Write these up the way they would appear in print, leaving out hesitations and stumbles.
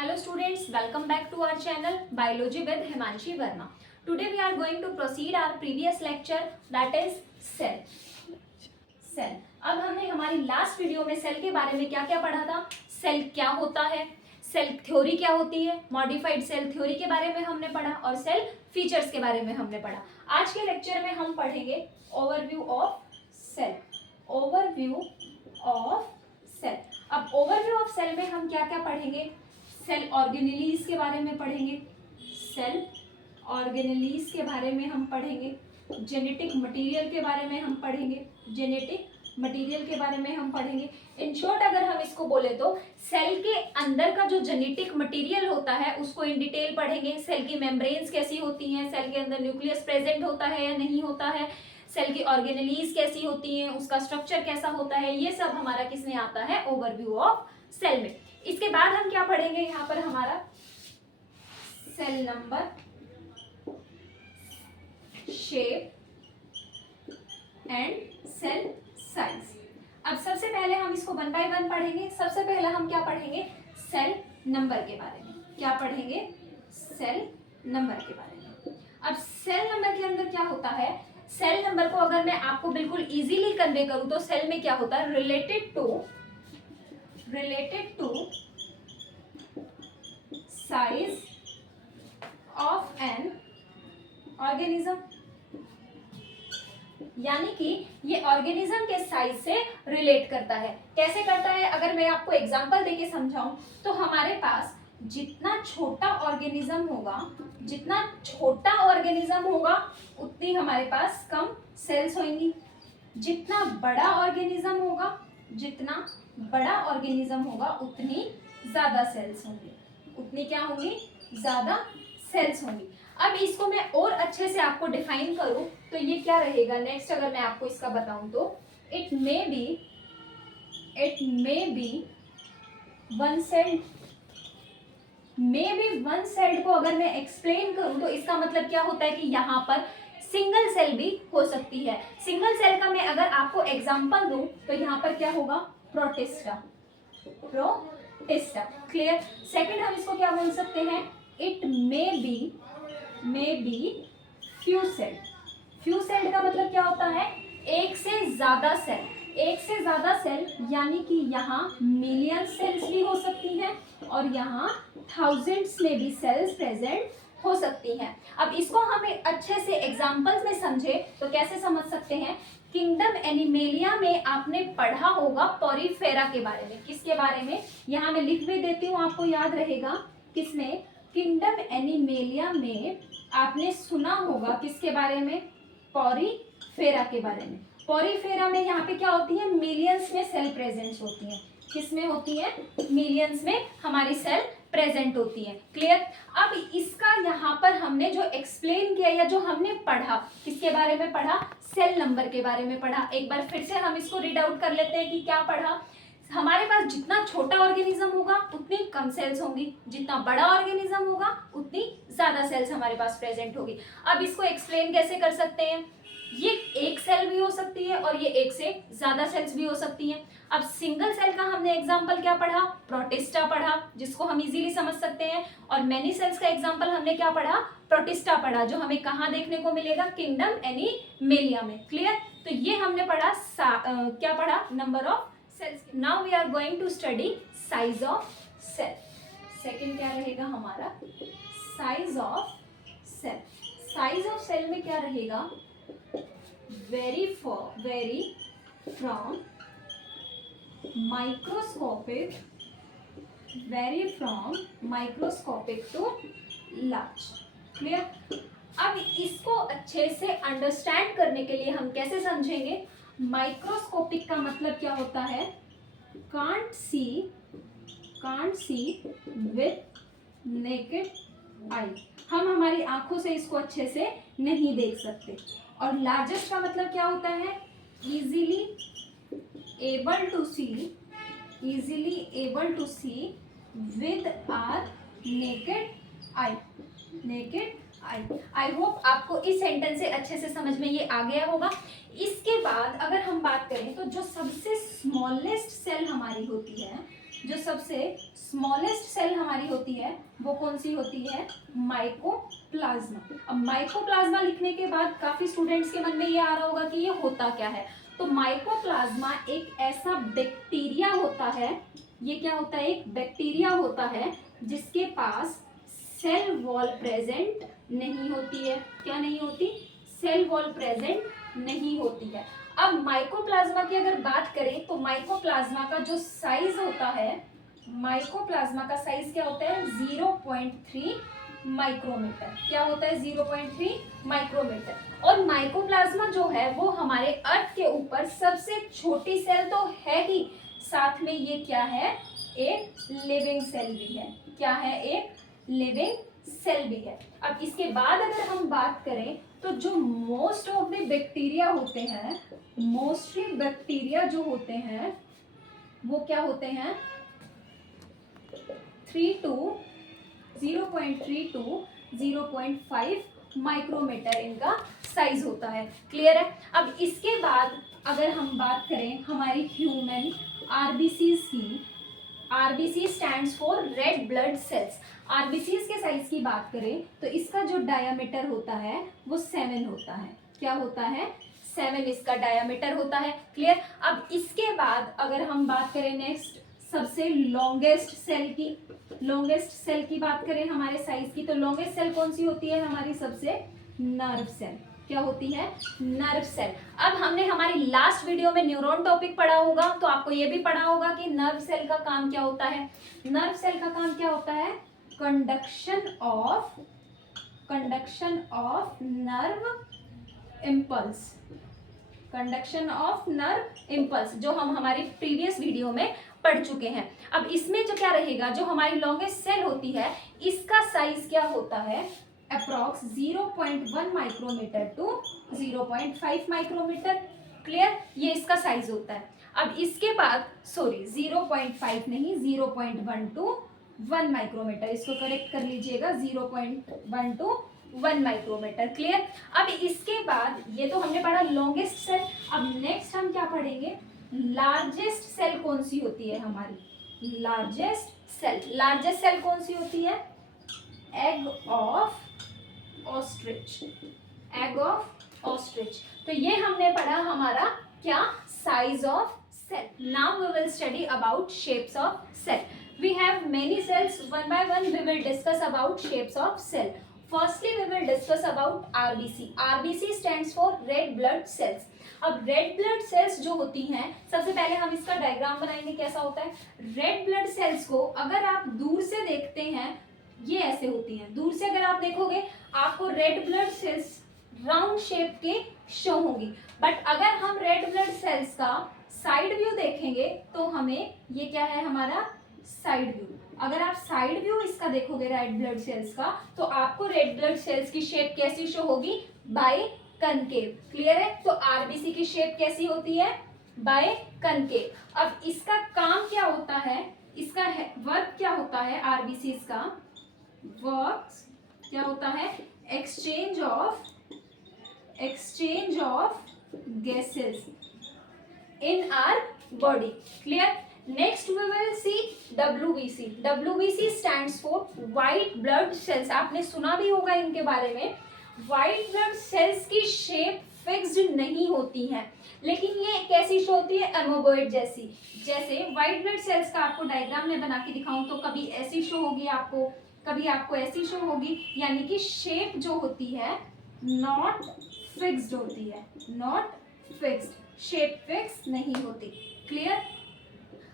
Hello students, welcome back to our channel Biology with Himanshi Verma. Today we are going to proceed our previous lecture, that is cell. Cell. अब हमने हमारी last video में cell के बारे में क्या क्या पढ़ा था, सेल क्या होता है, सेल थ्योरी क्या होती है, मॉडिफाइड सेल थ्योरी के बारे में हमने पढ़ा और सेल फीचर्स के बारे में हमने पढ़ा। आज के लेक्चर में हम पढ़ेंगे overview of cell. Overview of cell. अब ओवरव्यू ऑफ सेल में हम क्या क्या पढ़ेंगे, सेल ऑर्गेनेलीज के बारे में पढ़ेंगे, सेल ऑर्गेनेलीज के बारे में हम पढ़ेंगे, जेनेटिक मटेरियल के बारे में हम पढ़ेंगे, जेनेटिक मटेरियल के बारे में हम पढ़ेंगे। इन शॉर्ट अगर हम इसको बोले तो सेल के अंदर का जो जेनेटिक मटेरियल होता है उसको इन डिटेल पढ़ेंगे। सेल की मेम्ब्रेन्स कैसी होती हैं, सेल के अंदर न्यूक्लियस प्रेजेंट होता है या नहीं होता है, सेल की ऑर्गेनेलीज कैसी होती हैं, उसका स्ट्रक्चर कैसा होता है, ये सब हमारा किसमें आता है, ओवरव्यू ऑफ सेल में। इसके बाद हम क्या पढ़ेंगे, यहाँ पर हमारा cell number, shape and cell size. अब सबसे पहले हम इसको वन बाय वन पढ़ेंगे। सबसे पहले हम क्या पढ़ेंगे, सेल नंबर के बारे में। क्या पढ़ेंगे, सेल नंबर के बारे में। अब सेल नंबर के अंदर क्या होता है, सेल नंबर को अगर मैं आपको बिल्कुल इजीली कन्वे करूं तो सेल में क्या होता है, related to size of an organism, यानी कि ये ऑर्गेनिज्म के साइज से रिलेट करता है। कैसे करता है, अगर मैं आपको एग्जांपल देके समझाऊं तो हमारे पास जितना छोटा ऑर्गेनिज्म होगा उतनी हमारे पास कम सेल्स होंगी। जितना बड़ा ऑर्गेनिज्म होगा उतनी ज्यादा सेल्स होंगी। उतनी क्या होंगी, ज्यादा सेल्स होंगी। अब इसको मैं और अच्छे से आपको डिफाइन करूं तो ये क्या रहेगा, नेक्स्ट अगर मैं आपको इसका बताऊं तो it may be one sailed. One sailed को अगर मैं एक्सप्लेन करूं तो इसका मतलब क्या होता है कि यहाँ पर सिंगल सेल भी हो सकती है। सिंगल सेल का मैं अगर आपको एग्जांपल दूं तो यहाँ पर क्या होगा, प्रोटिस्टा। क्लियर। सेकंड हम इसको क्या बोल सकते हैं, it may be few sailed का मतलब क्या होता है, एक से ज्यादा सेल, यानी कि यहाँ मिलियन सेल्स भी हो सकती हैं और यहाँ थाउजेंड्स में भी सेल्स प्रेजेंट हो सकती हैं। अब इसको हमें अच्छे से एग्जांपल्स में समझे तो कैसे समझ सकते हैं, किंगडम एनिमेलिया में आपने पढ़ा होगा पोरीफेरा के बारे में। किसके बारे में, यहाँ मैं लिख भी देती हूँ, आपको याद रहेगा। किसमें, किंगडम एनिमेलिया में आपने सुना होगा किसके बारे में, पोरीफेरा के बारे में। पोरीफेरा में यहाँ पे क्या होती है, मिलियंस में सेल प्रेजेंट होती हैं। किसमें होती है, मिलियंस में हमारी सेल प्रेजेंट होती है। क्लियर। अब इसका यहाँ पर हमने जो एक्सप्लेन किया या जो हमने पढ़ा, किसके बारे में पढ़ा, सेल नंबर के बारे में पढ़ा। एक बार फिर से हम इसको रीड आउट कर लेते हैं कि क्या पढ़ा। हमारे पास जितना छोटा ऑर्गेनिज्म होगा उतनी कम सेल्स होंगी, जितना बड़ा ऑर्गेनिज्म होगा उतनी ज्यादा सेल्स हमारे पास प्रेजेंट होगी। अब इसको एक्सप्लेन कैसे कर सकते हैं, ये एक सेल भी हो सकती है और ये एक से ज्यादा सेल्स भी हो सकती हैं। अब सिंगल सेल का हमने एग्जांपल क्या पढ़ा, प्रोटिस्टा पढ़ा, जिसको हम इजीली समझ सकते हैं। और मेनी सेल्स का एग्जांपल हमने क्या पढ़ा, प्रोटिस्टा पढ़ा, जो हमें कहाँ देखने को मिलेगा, किंगडम एनिमेलिया में। क्लियर। तो ये हमने पढ़ा क्या पढ़ा, number of cells. Now we are going to study size of cell. Second क्या रहेगा हमारा, size of cell. Size of cell में क्या रहेगा, vary from microscopic to large. Clear. अब इसको अच्छे से अंडरस्टैंड करने के लिए हम कैसे समझेंगे, माइक्रोस्कोपिक का मतलब क्या होता है, can't see with naked eye. हम हमारी आंखों से इसको अच्छे से नहीं देख सकते। और लार्जेस्ट का मतलब क्या होता है, easily able to see with our naked eye. I hope आपको इस सेंटेंस से अच्छे से समझ में ये आ गया होगा। इसके बाद अगर हम बात करें तो जो सबसे स्मॉलेस्ट सेल हमारी होती है जो सबसे स्मॉलेस्ट सेल हमारी होती है वो कौन सी होती है? माइकोप्लाज्मा। अब माइकोप्लाज्मा लिखने के बाद काफी स्टूडेंट्स के मन में ये आ रहा होगा कि ये होता क्या है। तो माइकोप्लाज्मा एक ऐसा बैक्टीरिया होता है, ये क्या होता है? एक बैक्टीरिया होता है जिसके पास सेल वॉल प्रेजेंट नहीं होती है। क्या नहीं होती? सेल वॉल प्रेजेंट नहीं होती है। अब माइकोप्लाज्मा की अगर बात करें तो माइकोप्लाज्मा का जो साइज होता है, माइकोप्लाज्मा का साइज क्या होता है? 0.3 माइक्रोमीटर। क्या होता है? 0.3 माइक्रोमीटर। और माइकोप्लाज्मा जो है वो हमारे अर्थ के ऊपर सबसे छोटी सेल तो है ही, साथ में ये क्या है? एक लिविंग सेल भी है। क्या है? एक लिविंग सेल भी है। अब इसके बाद अगर हम बात करें तो जो मोस्ट ऑफ द बैक्टीरिया होते हैं, मोस्टली बैक्टीरिया जो होते हैं वो क्या होते हैं? 0.3 to 0.5 माइक्रोमीटर इनका साइज होता है। क्लियर है? अब इसके बाद अगर हम बात करें हमारी ह्यूमन आरबीसीज की, RBC stands for red blood sales. RBCs के साइज की बात करें तो इसका जो डायामीटर होता है वो 7 होता है। क्या होता है? 7 इसका डायामीटर होता है। क्लियर? अब इसके बाद अगर हम बात करें नेक्स्ट सबसे लॉन्गेस्ट सेल की, लॉन्गेस्ट सेल की बात करें हमारे साइज की, तो लॉन्गेस्ट सेल कौन सी होती है हमारी? सबसे नर्व सेल। क्या होती है? Nerve cell. अब हमने हमारी लास्ट वीडियो में न्यूरॉन टॉपिक पढ़ा होगा, तो आपको ये भी पढ़ा होगा कि नर्व सेल का काम क्या होता है। नर्व सेल का काम क्या होता है? Conduction of nerve impulse, conduction of nerve impulse, जो हम हमारी प्रीवियस वीडियो में पढ़ चुके हैं। अब इसमें जो क्या रहेगा, जो हमारी लॉन्गेस्ट सेल होती है इसका साइज क्या होता है? Approx 0.1 micrometre to 0.5 micrometre. Clear? ये इसका साइज होता है। अब इसके बाद 0.5 नहीं, 0.1 टू 1 माइक्रोमीटर, इसको करेक्ट कर लीजिएगा, 0.1 टू 1 माइक्रोमीटर। क्लियर? अब इसके बाद ये तो हमने पढ़ा लॉन्गेस्ट सेल। अब नेक्स्ट हम क्या पढ़ेंगे? लार्जेस्ट सेल कौन सी होती है हमारी? लार्जेस्ट सेल, लार्जेस्ट सेल कौन सी होती है? Egg of ostrich, egg of ostrich. तो ये हमने पढ़ा हमारा क्या? Size of cell. Now we will study about shapes of cell. We have many cells, one by one we will discuss about shapes of cell. Firstly we will discuss about RBC. RBC stands for red blood cells. अब red blood cells जो होती हैं, सबसे पहले हम इसका diagram बनाएंगे कैसा होता है। रेड ब्लड सेल्स को अगर आप दूर से देखते हैं ये ऐसे होती हैं। दूर से अगर आप देखोगे आपको red blood sales round shape के शो होंगी, बट अगर हम रेड ब्लड सेल्स का साइड व्यू देखेंगे तो हमें ये क्या है हमारा? Side view. अगर आप साइड व्यू इसका देखोगे रेड ब्लड सेल्स का, तो आपको रेड ब्लड सेल्स की शेप कैसी शो होगी? Biconcave. क्लियर है? तो आरबीसी की शेप कैसी होती है? Biconcave. अब इसका काम क्या होता है? इसका वर्क क्या होता है? आरबीसी का वर्क क्या होता है? Exchange of gases in our body. Clear? Next we will see WBC. WBC stands for white blood cells. आपने सुना भी होगा इनके बारे में। white blood cells की शेप फिक्स्ड नहीं होती है, लेकिन ये कैसी शो होती है? एमोबॉइड जैसी। जैसे व्हाइट ब्लड सेल्स का आपको डायग्राम में बना के दिखाऊं तो कभी ऐसी शो होगी आपको, कभी आपको ऐसी शो होगी, यानी कि शेप जो होती है नॉट फिक्स्ड होती है, नॉट फिक्स्ड, शेप फिक्स नहीं होती। क्लियर?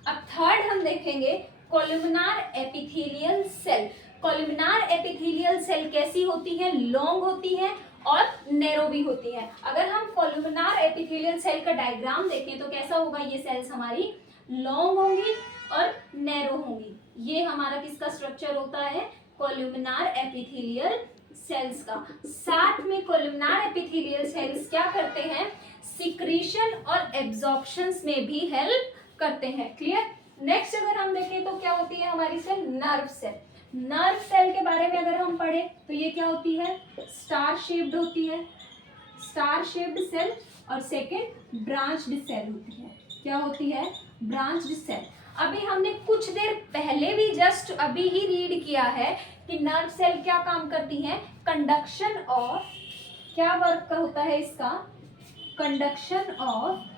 अब थर्ड हम देखेंगे कोलुमिनार एपिथेलियल सेल। कोलुमिनार एपिथेलियल सेल कैसी होती है? लॉन्ग होती है और नैरो भी होती है। अगर हम कोलुमिनार एपिथेलियल सेल का डायग्राम देखें तो कैसा होगा? ये सेल्स हमारी लॉन्ग होंगी और नैरो होंगी। ये हमारा किसका स्ट्रक्चर होता है? कोलुमिनार एपिथेलियल सेल्स का। साथ में कोलुमिनार एपिथेलियल सेल्स क्या करते हैं? सिक्रीशन और एब्जॉर्प्शंस में भी हेल्प करते हैं। क्लियर? नेक्स्ट अगर हम देखें तो क्या होती है हमारी cell? Nerve cell. Nerve cell के बारे में अगर हम पढ़े तो ये क्या होती है? स्टार शेप्ड होती है, स्टार शेप्ड सेल। और सेकंड ब्रांच्ड सेल होती है। क्या होती है? Branched cell. अभी हमने कुछ देर पहले भी जस्ट अभी ही रीड किया है कि नर्व सेल क्या काम करती हैं, कंडक्शन और क्या वर्क होता है इसका, conduction of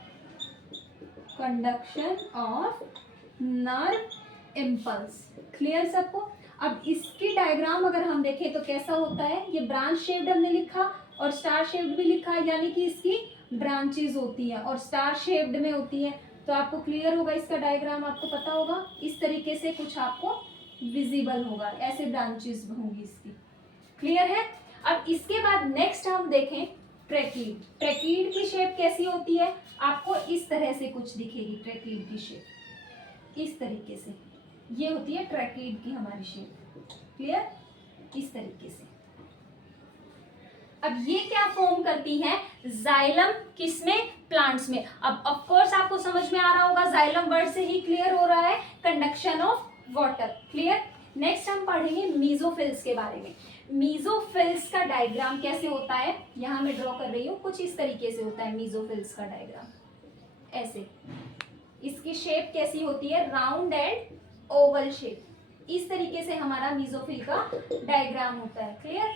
nerve impulse. Clear सबको। अब इसकी डायग्राम अगर हम देखें तो कैसा होता है, ये ब्रांच शेप्ड हमने लिखा और स्टार शेप्ड भी लिखा है, यानी कि इसकी ब्रांचेस होती हैं और स्टार शेप्ड में होती है। तो आपको क्लियर होगा, इसका डायग्राम आपको पता होगा, इस तरीके से कुछ आपको विजिबल होगा, ऐसे ब्रांचेस होंगी इसकी। क्लियर है। अब इसके बाद नेक्स्ट हम देखें ट्रैकीड। ट्रैकीड की शेप कैसी होती है, आपको इस तरह से कुछ दिखेगी ट्रैकीड की शेप, इस तरीके से ये होती है ट्रैकीड की हमारी शेप। क्लियर, इस तरीके से। अब ये क्या फॉर्म करती है, जाइलम, किसमें, प्लांट्स में। अब ऑफ कोर्स आपको समझ में आ रहा होगा, जाइलम वर्ड से ही क्लियर हो रहा है, conduction of water. Clear. Next हम पढ़ेंगे मीजोफिल्स के बारे में। मीजोफिल्स का डायग्राम कैसे होता है, यहां मैं ड्रॉ कर रही हूं, कुछ इस तरीके से होता है मीजोफिल्स का डायग्राम, ऐसे। इसकी शेप कैसी होती है, राउंड एंड ओवल शेप। इस तरीके से हमारा मीजोफिल का डायग्राम होता है। क्लियर,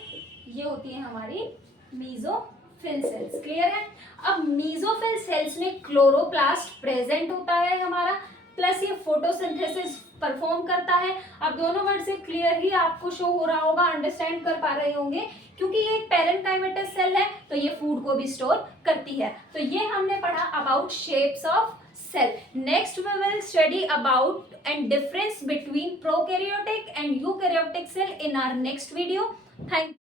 ये होती है हमारी मीजोफिल सेल्स। क्लियर है। अब मीजोफिल सेल्स में क्लोरोप्लास्ट प्रेजेंट होता है हमारा, प्लस ये फोटोसिंथेसिस परफॉर्म करता है। अब दोनों वर्ड से क्लियर ही आपको शो हो रहा होगा, अंडरस्टैंड कर पा रहे होंगे, क्योंकि ये एक पैरेंकाइमेटस सेल है तो ये फूड को भी स्टोर करती है। तो ये हमने पढ़ा about shapes of cell. Next we will study about and difference between prokaryotic and eukaryotic cell in our next video. Thank you.